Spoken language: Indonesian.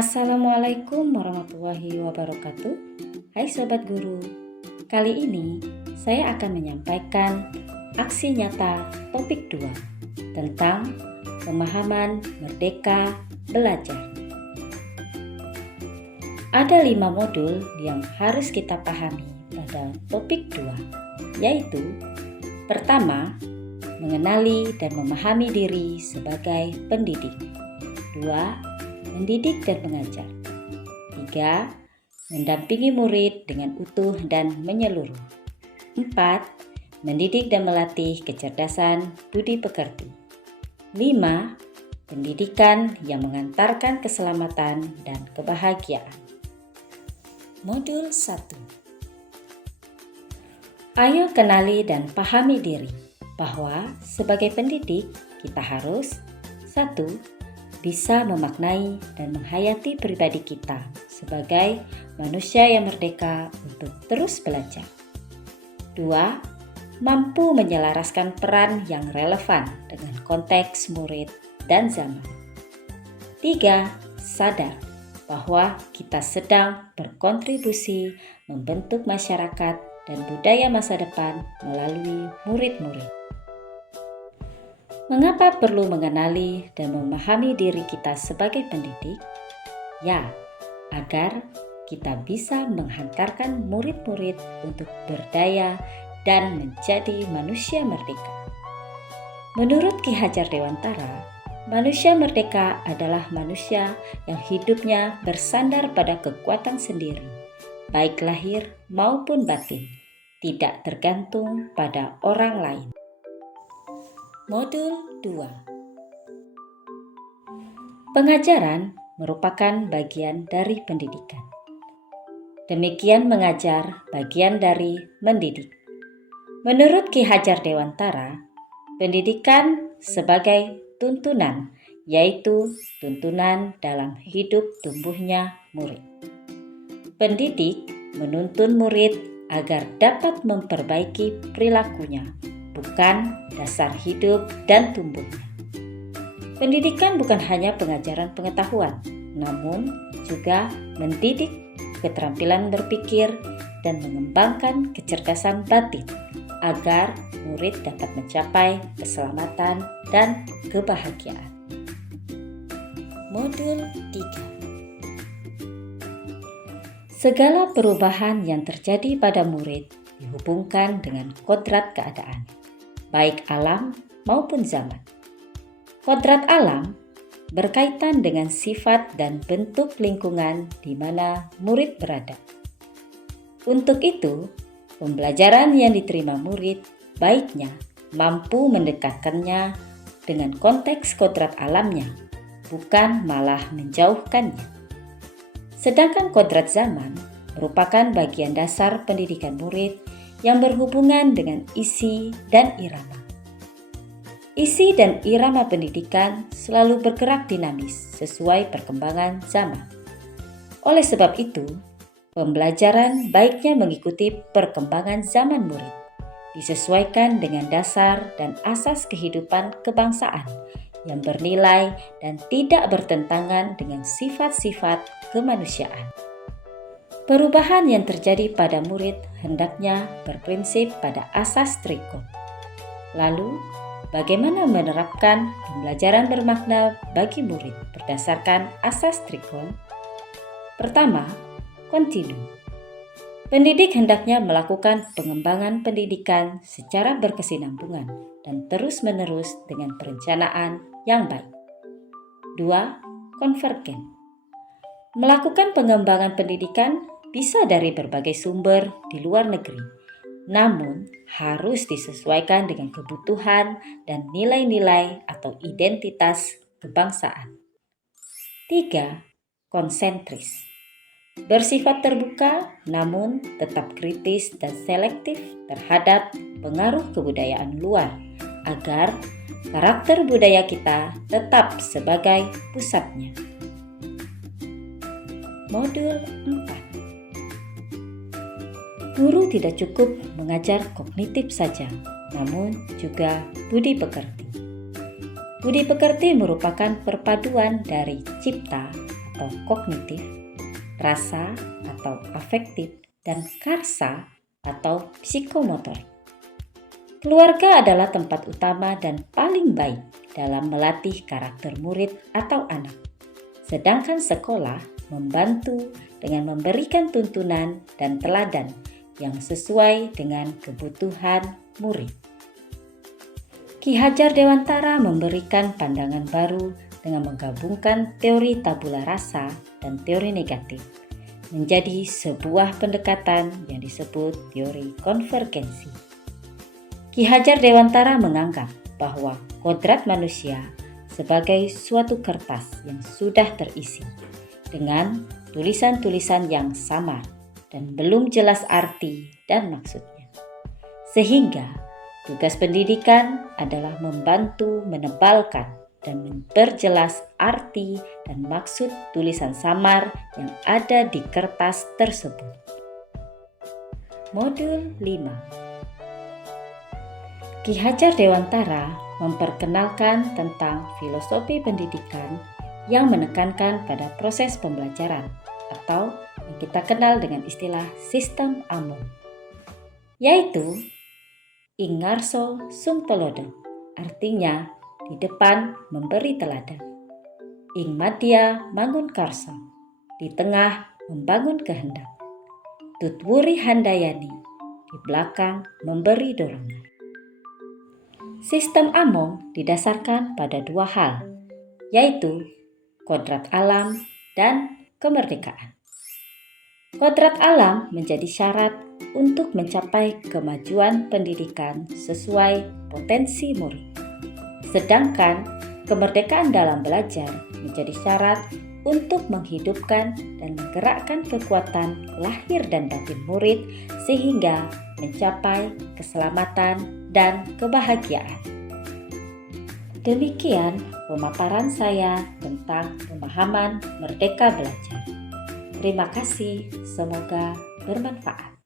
Assalamualaikum warahmatullahi wabarakatuh. Hai Sobat Guru, kali ini saya akan menyampaikan aksi nyata topik 2 tentang pemahaman merdeka belajar. Ada 5 modul yang harus kita pahami pada topik 2, yaitu pertama, mengenali dan memahami diri sebagai pendidik. 2. Mendidik dan mengajar. 3. Mendampingi murid dengan utuh dan menyeluruh. 4. Mendidik dan melatih kecerdasan budi pekerti. 5. Pendidikan yang mengantarkan keselamatan dan kebahagiaan. Modul 1. Ayo kenali dan pahami diri bahwa sebagai pendidik kita harus 1. Bisa memaknai dan menghayati pribadi kita sebagai manusia yang merdeka untuk terus belajar. 2. Mampu menyelaraskan peran yang relevan dengan konteks murid dan zaman. 3. Sadar bahwa kita sedang berkontribusi membentuk masyarakat dan budaya masa depan melalui murid-murid. Mengapa perlu mengenali dan memahami diri kita sebagai pendidik? Ya, agar kita bisa menghantarkan murid-murid untuk berdaya dan menjadi manusia merdeka. Menurut Ki Hajar Dewantara, manusia merdeka adalah manusia yang hidupnya bersandar pada kekuatan sendiri, baik lahir maupun batin, tidak tergantung pada orang lain. Modul 2. Pengajaran merupakan bagian dari pendidikan. Demikian mengajar bagian dari mendidik. Menurut Ki Hajar Dewantara, pendidikan sebagai tuntunan, yaitu tuntunan dalam hidup tumbuhnya murid. Pendidik menuntun murid agar dapat memperbaiki perilakunya, bukan dasar hidup dan tumbuhnya. Pendidikan bukan hanya pengajaran pengetahuan, namun juga mendidik keterampilan berpikir dan mengembangkan kecerdasan batin agar murid dapat mencapai keselamatan dan kebahagiaan. Modul 3. Segala perubahan yang terjadi pada murid dihubungkan dengan kodrat keadaan, baik alam maupun zaman. Kodrat alam berkaitan dengan sifat dan bentuk lingkungan di mana murid berada. Untuk itu, pembelajaran yang diterima murid baiknya mampu mendekatkannya dengan konteks kodrat alamnya, bukan malah menjauhkannya. Sedangkan kodrat zaman merupakan bagian dasar pendidikan murid yang berhubungan dengan isi dan irama. Isi dan irama pendidikan selalu bergerak dinamis sesuai perkembangan zaman. Oleh sebab itu, pembelajaran baiknya mengikuti perkembangan zaman murid, disesuaikan dengan dasar dan asas kehidupan kebangsaan yang bernilai dan tidak bertentangan dengan sifat-sifat kemanusiaan. Perubahan yang terjadi pada murid hendaknya berprinsip pada asas trikon. Lalu, bagaimana menerapkan pembelajaran bermakna bagi murid berdasarkan asas trikon? Pertama, kontinu. Pendidik hendaknya melakukan pengembangan pendidikan secara berkesinambungan dan terus-menerus dengan perencanaan yang baik. 2. Konvergen. Melakukan pengembangan pendidikan bisa dari berbagai sumber di luar negeri, namun harus disesuaikan dengan kebutuhan dan nilai-nilai atau identitas kebangsaan. 3. Konsentris. Bersifat terbuka namun tetap kritis dan selektif terhadap pengaruh kebudayaan luar agar karakter budaya kita tetap sebagai pusatnya. Modul 4. Guru tidak cukup mengajar kognitif saja, namun juga budi pekerti. Budi pekerti merupakan perpaduan dari cipta atau kognitif, rasa atau afektif, dan karsa atau psikomotorik. Keluarga adalah tempat utama dan paling baik dalam melatih karakter murid atau anak. Sedangkan sekolah membantu dengan memberikan tuntunan dan teladan yang sesuai dengan kebutuhan murid. Ki Hajar Dewantara memberikan pandangan baru dengan menggabungkan teori tabula rasa dan teori negatif menjadi sebuah pendekatan yang disebut teori konvergensi. Ki Hajar Dewantara menganggap bahwa kodrat manusia sebagai suatu kertas yang sudah terisi dengan tulisan-tulisan yang samar dan belum jelas arti dan maksudnya. Sehingga tugas pendidikan adalah membantu menebalkan dan memperjelas arti dan maksud tulisan samar yang ada di kertas tersebut. Modul 5. Ki Hajar Dewantara memperkenalkan tentang filosofi pendidikan yang menekankan pada proses pembelajaran atau yang kita kenal dengan istilah sistem Amon, yaitu ing ngarso sung tulodo, artinya di depan memberi teladan. Ing madya mangun karso, di tengah membangun kehendak. Tutwuri handayani, di belakang memberi dorongan. Sistem Amon didasarkan pada dua hal, yaitu kodrat alam dan kemerdekaan. Kodrat alam menjadi syarat untuk mencapai kemajuan pendidikan sesuai potensi murid. Sedangkan kemerdekaan dalam belajar menjadi syarat untuk menghidupkan dan menggerakkan kekuatan lahir dan batin murid sehingga mencapai keselamatan dan kebahagiaan. Demikian pemaparan saya tentang pemahaman merdeka belajar. Terima kasih, semoga bermanfaat.